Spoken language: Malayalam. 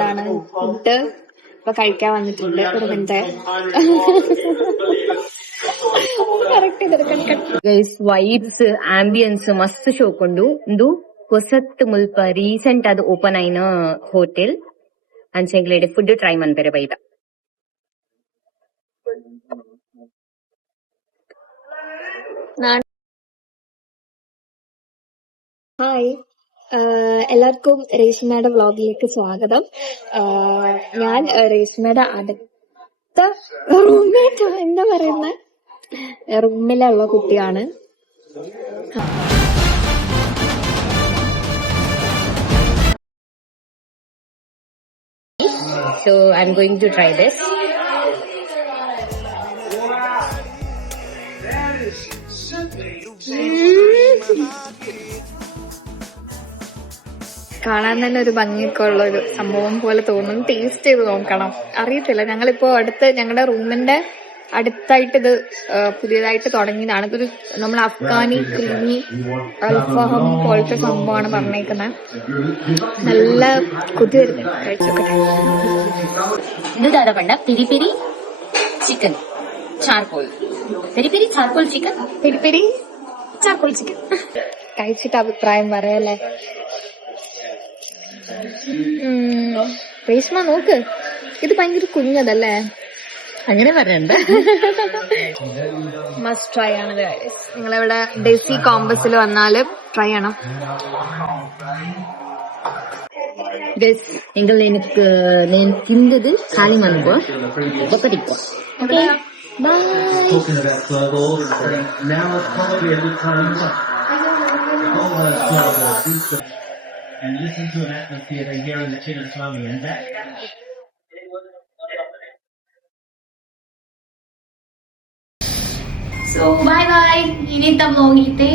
എന്താണ് ഫുഡ് ഇപ്പൊ കഴിക്കാൻ വന്നിട്ടുണ്ട്. ഒരു മിനിറ്റ്. ಗೈಸ್ ವೈಬ್ಸ್ ಆಂಬಿಯನ್ಸ್ ಮಸ್ತ್ ಶೋಕೊಂಡು ಇಂದು ಹೊಸತ್ ಮುಲ್ಪ ರೀಸೆಂಟ್ ಅದು ಓಪನ್ ಆಯ್ನ ಹೋಟೆಲ್ ಅಂಚೆಂಗ್ಲೇಡೆ ಫುಡ್ ಟ್ರೈ ಮನ್ಪೆರೆ ಬೈದ. ഹായ്, എല്ലാവർക്കും രേഷ്മയുടെ വ്ളോഗിലേക്ക് സ്വാഗതം. ഞാൻ രേഷ്മയുടെ അടുത്ത റൂംമേറ്റ്, എന്താ പറയുന്ന റൂമിലുള്ള കുട്ടിയാണ്. So I'm going to try this. കാണാൻ തന്നെ ഒരു ഭംഗിയൊക്കെ ഉള്ള ഒരു സംഭവം പോലെ തോന്നുന്നു. ടേസ്റ്റ് ചെയ്ത് നോക്കണം. അറിയത്തില്ല, ഞങ്ങളിപ്പോ ഞങ്ങളുടെ റൂമിന്റെ അടുത്തായിട്ട് ഇത് പുതിയതായിട്ട് തുടങ്ങിയതാണ്. ഇതൊരു നമ്മൾ അഫ്ഗാനി ക്രീമി അൽഫാം പോലത്തെ സംഭവമാണ് പറഞ്ഞേക്കുന്നത്. നല്ല കൊതി വരുന്നത്. കഴിച്ചോക്കട്ടെ. ഇത് ധാരപ്പണ്ട peri peri chicken charcoal, peri peri charcoal chicken, peri peri charcoal chicken. കഴിച്ചിട്ട് അഭിപ്രായം പറയല്ലേ. രേഷ്മ നോക്ക്, ഇത് ഭയങ്കര കുഞ്ഞതല്ലേ? അങ്ങനെ പറയണ്ട. മസ്റ്റ് ട്രൈ ആണ്. നിങ്ങളിവിടെ ഡെസി കോമ്പസിൽ വന്നാല് ട്രൈ ചെയ്യണം. എങ്കിൽ എനിക്ക് ഞാൻ തിന്നത് കാലി മനുഭവ ഒപ്പരിക്കുക. Okay, bye. And listen to an atmosphere they hear in the Chinatomi, and that. So bye bye. Ini kita vlog ite.